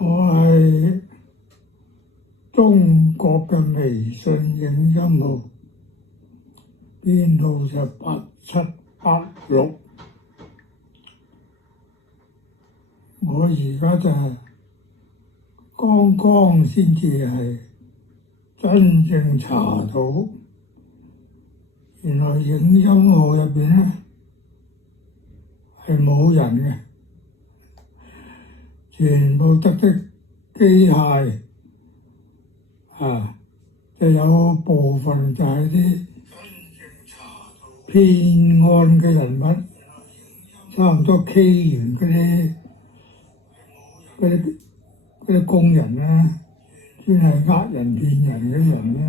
我係中國嘅微信影音號，編號就8786。我而家就剛剛先至係真正查到，原來影音號入邊咧係冇人嘅，全部得啲機械就有部分就係啲騙案嘅人物，差唔多 K 園嗰啲工人啦，專係呃人騙人嗰啲人咧，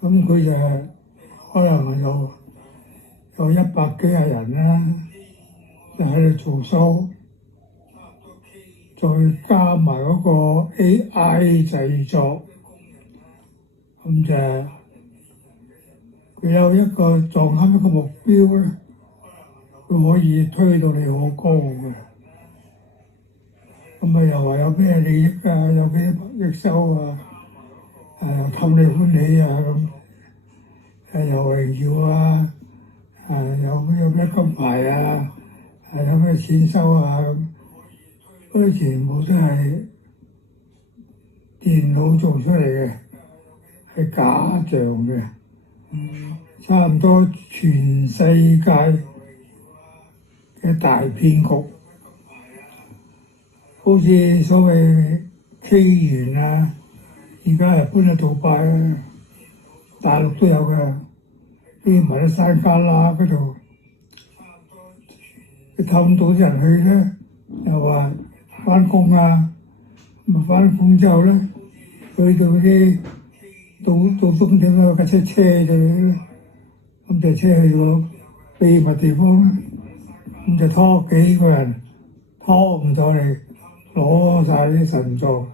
咁佢就可能有100幾廿人啦，就喺度做收，再加埋嗰個 AI 製作，咁就佢有一個撞啱一個目標咧，佢可以推到你好高嘅。咁又話有咩利益啊，有幾多億收啊，氹你歡喜啊咁，有榮耀啊，有咩金牌啊，有咩錢收啊咁，嗰啲全部都係電腦做出嚟嘅，係假象嘅，差唔多全世界嘅大騙局。好似所謂 K 園啊，而家係搬去杜拜啊，大陸都有嘅，啲埋啲山旮旯嗰度，佢氹到啲人去咧，又話返工啊，咁返工之後咧，去到啲到終點有架車就咧，咁就車去個秘密地方啦，咁就拖幾個人拖唔到嚟。攞晒啲腎臟、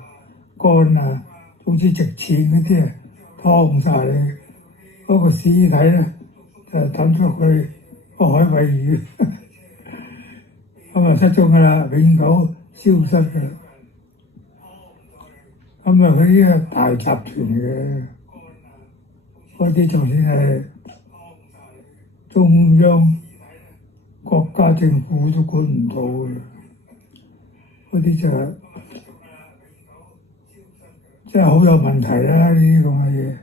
肝啊，總之值錢嗰啲啊，劏晒你，嗰個屍體咧就抌出去個海餵魚，咁失蹤㗎啦，永久消失㗎。咁佢呢個大集團嘅，嗰啲就算係中央國家政府都管唔到嘅。嗰啲就真係好有問題啦！呢啲咁嘅嘢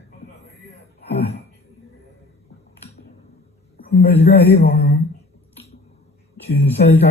咁而家希望全世界